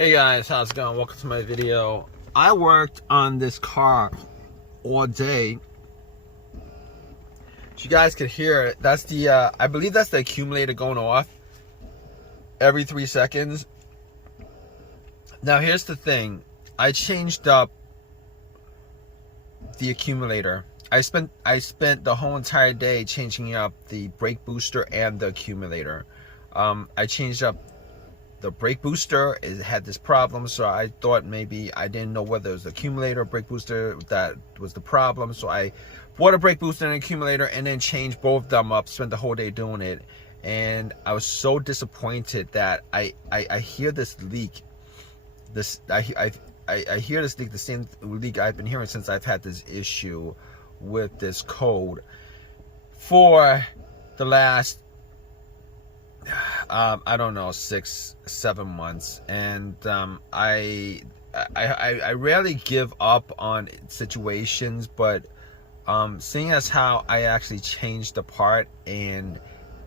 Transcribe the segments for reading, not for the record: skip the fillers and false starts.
Hey guys, how's it going? Welcome to my video. I worked on this car all day. So you guys could hear it. That's the I believe that's the accumulator going off every 3 seconds. Now here's the thing. I changed up the accumulator. I spent the whole entire day changing up the brake booster and the accumulator. I changed up the brake booster. It had this problem, so I thought maybe I didn't know whether it was the accumulator or brake booster that was the problem. So I bought a brake booster and an accumulator and then changed both of them up, spent the whole day doing it. And I was so disappointed that I hear this leak. I hear this leak, the same leak I've been hearing since I've had this issue with this code for the last I don't know, 6-7 months. And I rarely give up on situations, but seeing as how I actually changed the part and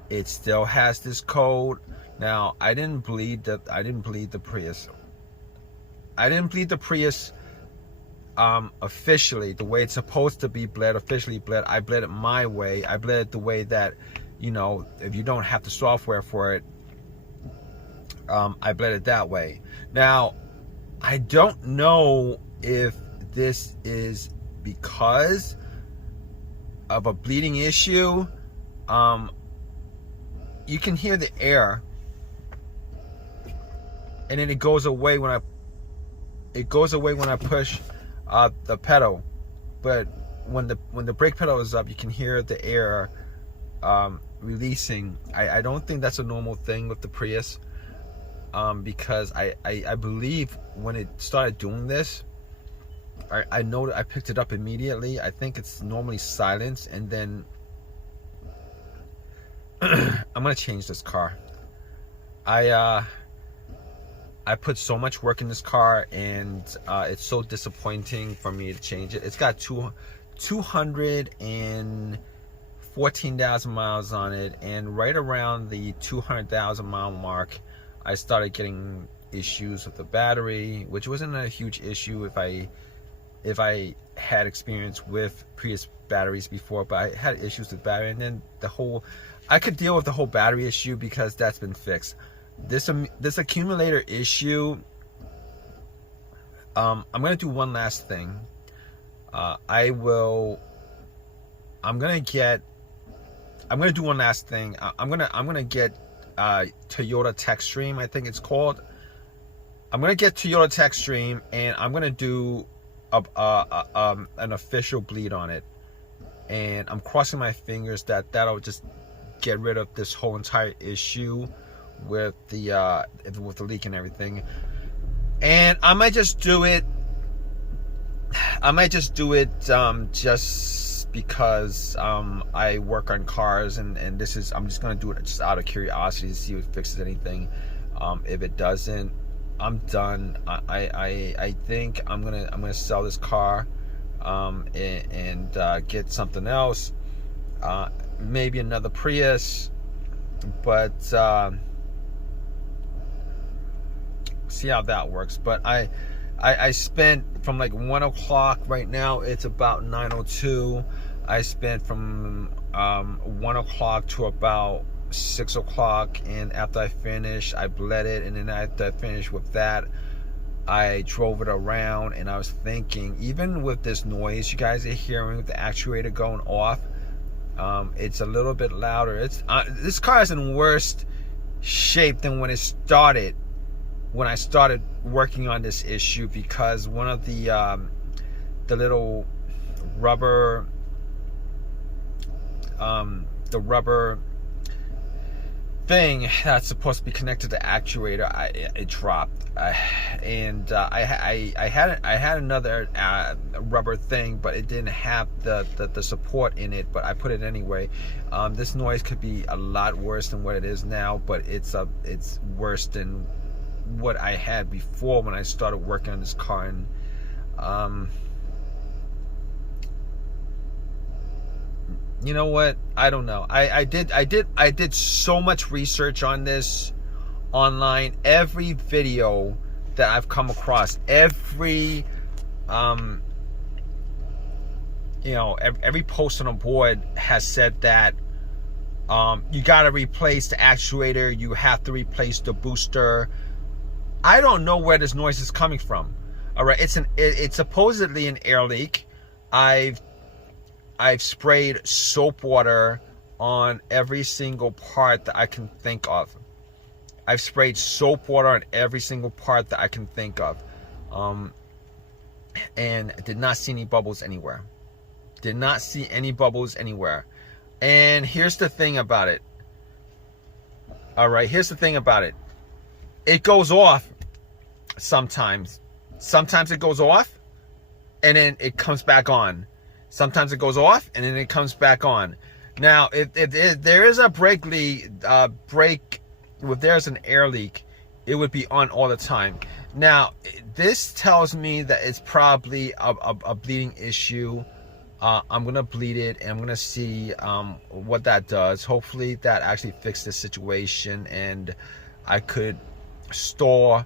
it still has this code. Now I didn't bleed the Prius. I didn't bleed the Prius officially the way it's supposed to be bled, officially bled. I bled it my way. I bled it the way that, you know, if you don't have the software for it, I bled it that way. Now, I don't know if this is because of a bleeding issue. You can hear the air, and then it goes away when I push the pedal. But when the brake pedal is up, you can hear the air releasing. I don't think that's a normal thing with the Prius, because I believe when it started doing this, I know that I picked it up immediately. I think it's normally silent, and then I'm gonna change this car. I put so much work in this car, and it's so disappointing for me to change it. It's got 214,000 miles on it, and right around the 200,000 mile mark, I started getting issues with the battery, which wasn't a huge issue if I had experience with Prius batteries before, but I had issues with battery. And then I could deal with the whole battery issue because that's been fixed. This accumulator issue, I'm gonna do one last thing. I'm gonna do one last thing. I'm gonna get Toyota Tech Stream, I think it's called. I'm gonna get Toyota Tech Stream, and I'm gonna do an official bleed on it. And I'm crossing my fingers that that'll just get rid of this whole entire issue with the leak and everything. And I might just do it. Just because I work on cars, and I'm just gonna do it just out of curiosity to see if it fixes anything. If it doesn't, I'm done. I think I'm gonna sell this car and get something else, maybe another Prius, but see how that works. But I spent from like 1 o'clock, right now it's about 9:02. I spent from 1 o'clock to about 6 o'clock, and after I finished, I bled it, and then after I finished with that, I drove it around. And I was thinking, even with this noise you guys are hearing with the actuator going off, it's a little bit louder. This car is in worse shape than when I started working on this issue, because one of the little rubber thing that's supposed to be connected to the actuator, it dropped, and I had another rubber thing, but it didn't have the support in it, but I put it anyway. This noise could be a lot worse than what it is now, but it's worse than what I had before when I started working on this car. And you know what, I don't know. I did so much research on this online. Every video that I've come across. Every every post on the board has said that you got to replace the actuator, you have to replace the booster. I don't know where this noise is coming from. All right, it's supposedly an air leak. I've sprayed soap water on every single part that I can think of. I've sprayed soap water on every single part that I can think of, and did not see any bubbles anywhere. Did not see any bubbles anywhere. And here's the thing about it. All right, here's the thing about it. It goes off sometimes. Sometimes it goes off, and then it comes back on. Sometimes it goes off, and then it comes back on. Now, if there is a brake leak, if there's an air leak, it would be on all the time. Now, this tells me that it's probably a bleeding issue. I'm going to bleed it, and I'm going to see what that does. Hopefully, that actually fixes the situation, and I could store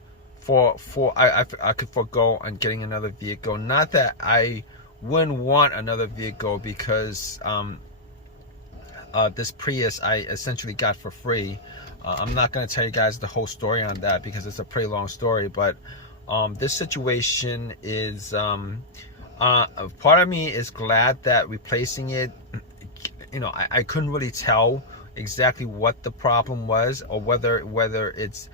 I could forego on getting another vehicle. Not that I wouldn't want another vehicle, because this Prius I essentially got for free. I'm not going to tell you guys the whole story on that, because it's a pretty long story, but this situation is part of me is glad that replacing it, I couldn't really tell exactly what the problem was, or whether it's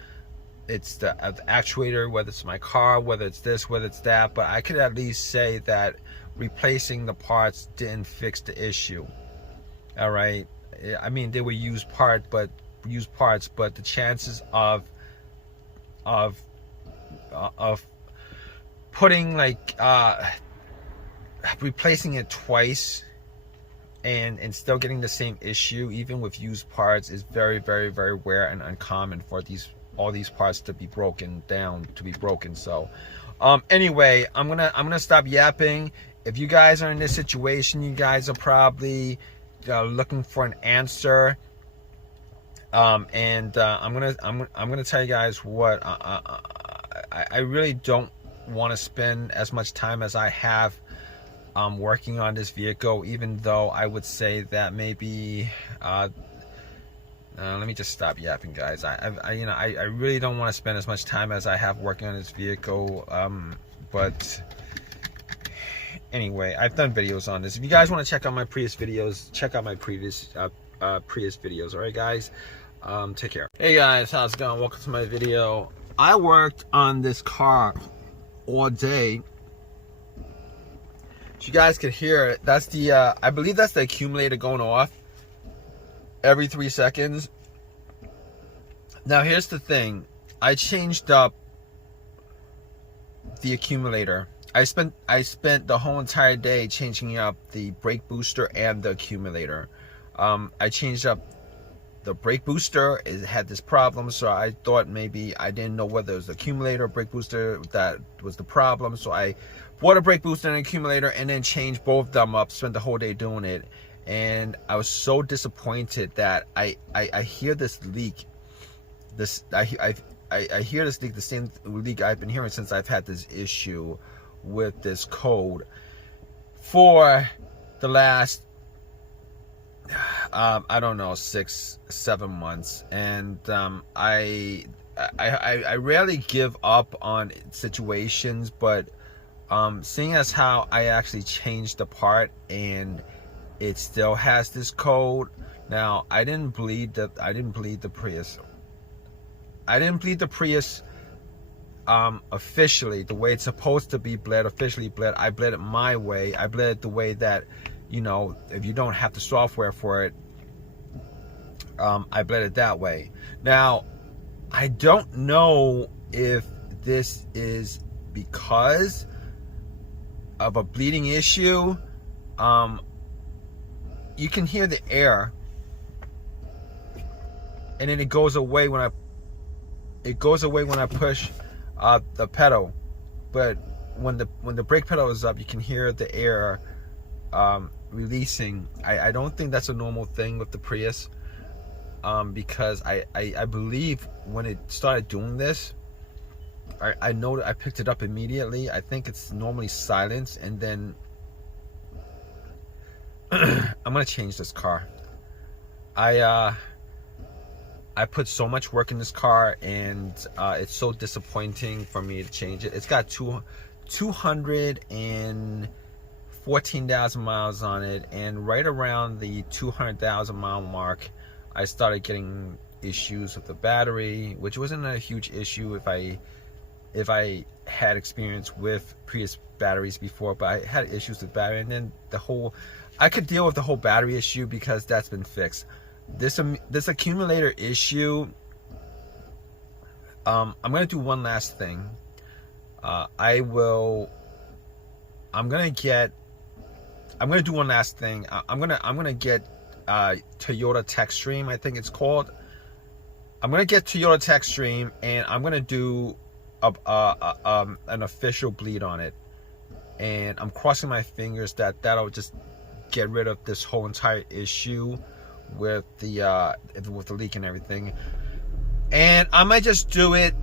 the actuator, whether it's my car, whether it's this, whether it's that. But I could at least say that replacing the parts didn't fix the issue. All right, I mean, they were used parts, but the chances of putting replacing it twice and still getting the same issue, even with used parts, is very, very, very rare and uncommon for all these parts to be broken down, So anyway, I'm gonna stop yapping. If you guys are in this situation, you guys are probably looking for an answer, and I'm gonna tell you guys what I really don't want to spend as much time as I have working on this vehicle, even though I would say that maybe let me just stop yapping, guys. I really don't want to spend as much time as I have working on this vehicle, but anyway, I've done videos on this. If you guys want to check out my Prius videos, check out my previous Prius videos. All right, guys, take care. Hey guys, how's it going? Welcome to my video. I worked on this car all day. You guys could hear it. That's the I believe that's the accumulator going off every 3 seconds. Now here's the thing. I changed up the accumulator. I spent the whole entire day changing up the brake booster and the accumulator. I changed up the brake booster. It had this problem, so I thought maybe, I didn't know whether it was the accumulator or brake booster that was the problem, so I bought a brake booster and an accumulator, and then changed both of them up. Spent the whole day doing it, and I was so disappointed that I hear this leak. I hear this leak, the same leak I've been hearing since I've had this issue with this code for the last I don't know, 6-7 months. And I rarely give up on situations, but seeing as how I actually changed the part and it still has this code. Now, I didn't bleed the Prius. I didn't bleed the Prius officially the way it's supposed to be bled, officially bled. I bled it my way. I bled it the way that, if you don't have the software for it, I bled it that way. Now, I don't know if this is because of a bleeding issue. You can hear the air, and then it goes away when I push the pedal. But when the brake pedal is up, you can hear the air releasing. I don't think that's a normal thing with the Prius, because I believe when it started doing this, I know that I picked it up immediately. I think it's normally silent, and then I'm gonna change this car. I put so much work in this car, and it's so disappointing for me to change it. It's got 214,000 miles on it, and right around the 200,000 mile mark, I started getting issues with the battery, which wasn't a huge issue if I had experience with Prius batteries before, but I had issues with battery, and then I could deal with the whole battery issue because that's been fixed. This accumulator issue, I'm gonna do one last thing. I'm gonna do one last thing. I'm gonna get Toyota Tech Stream, I think it's called. I'm gonna get Toyota Tech Stream, and I'm gonna do an official bleed on it, and I'm crossing my fingers that that'll just get rid of this whole entire issue with the leak and everything. And I might just do it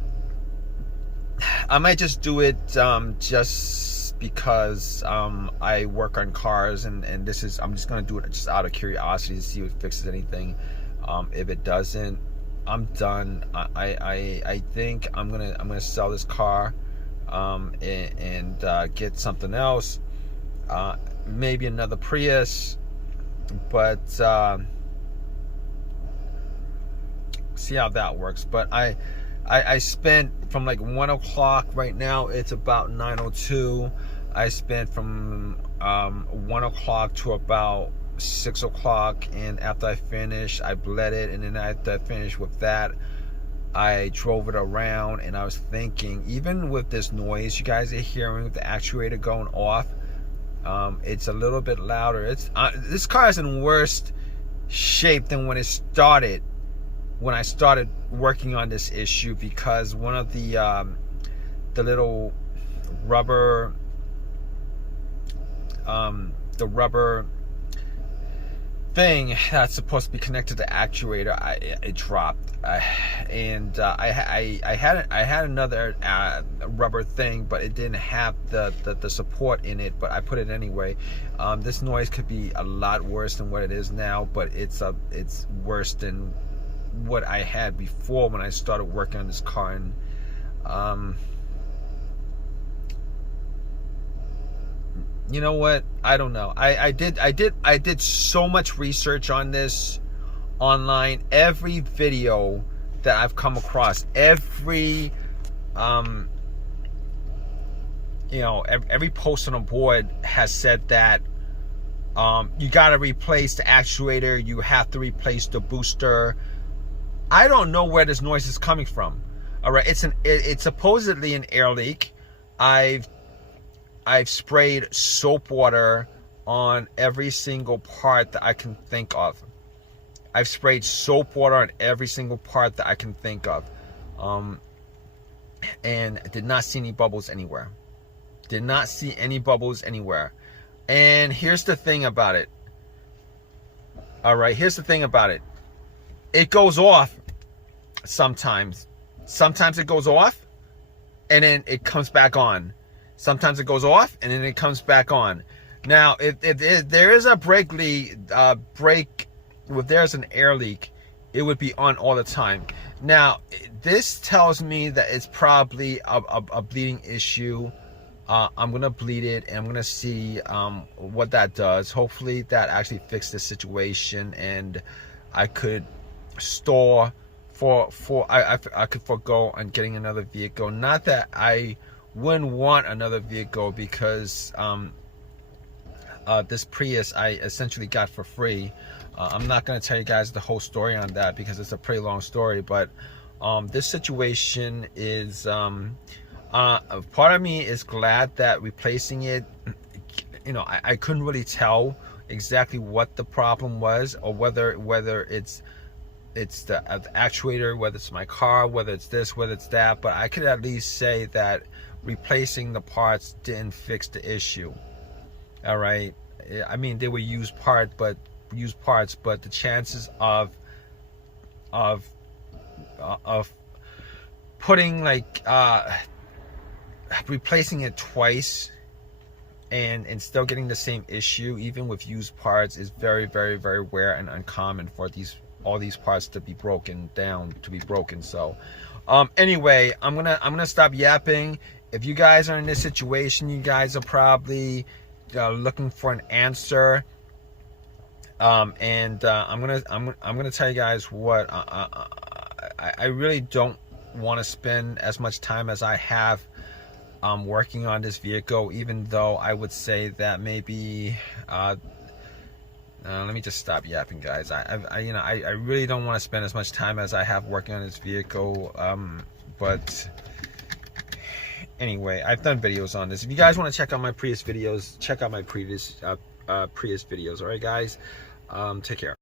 just because I work on cars, and I'm just gonna do it just out of curiosity to see if it fixes anything. If it doesn't, I'm done. I think I'm gonna sell this car and get something else, maybe another Prius, but see how that works. But I spent from like 1 o'clock, right now it's about 9:02. I spent from 1 o'clock to about 6 o'clock, and after I finished, I bled it, and then after I finished with that, I drove it around, and I was thinking, even with this noise you guys are hearing with the actuator going off, it's a little bit louder. This car is in worse shape than when I started working on this issue, because one of the little rubber thing that's supposed to be connected to the actuator, it dropped, and I had another rubber thing, but it didn't have the support in it, but I put it anyway. This noise could be a lot worse than what it is now, but it's worse than what I had before when I started working on this car. And you know what? I don't know. I did so much research on this online. Every video that I've come across, every post on the board has said that you got to replace the actuator, you have to replace the booster. I don't know where this noise is coming from. All right, it's supposedly an air leak. I've sprayed soap water on every single part that I can think of. I've sprayed soap water on every single part that I can think of, and did not see any bubbles anywhere. Did not see any bubbles anywhere. And here's the thing about it. All right, here's the thing about it. It goes off sometimes. Sometimes it goes off, and then it comes back on. Sometimes it goes off, and then it comes back on. Now, if there is a if there's an air leak, it would be on all the time. Now, this tells me that it's probably a bleeding issue. I'm gonna bleed it, and I'm gonna see what that does. Hopefully, that actually fixes the situation, and I could store I could forego on getting another vehicle. Not that I wouldn't want another vehicle, because this Prius I essentially got for free. I'm not going to tell you guys the whole story on that, because it's a pretty long story, but this situation is part of me is glad that replacing it, I couldn't really tell exactly what the problem was, or whether it's the actuator, whether it's my car, whether it's this, whether it's that, but I could at least say that replacing the parts didn't fix the issue. All right, I mean, they were used parts, but the chances of putting like replacing it twice and still getting the same issue, even with used parts, is very, very, very rare and uncommon for all these parts to be broken down, to be broken. So anyway, I'm gonna stop yapping. If you guys are in this situation, you guys are probably looking for an answer. I'm gonna tell you guys what I really don't want to spend as much time as I have working on this vehicle, even though I would say that maybe let me just stop yapping, guys. I really don't want to spend as much time as I have working on this vehicle, but anyway, I've done videos on this. If you guys want to check out my Prius videos, check out my previous Prius videos. All right, guys, take care.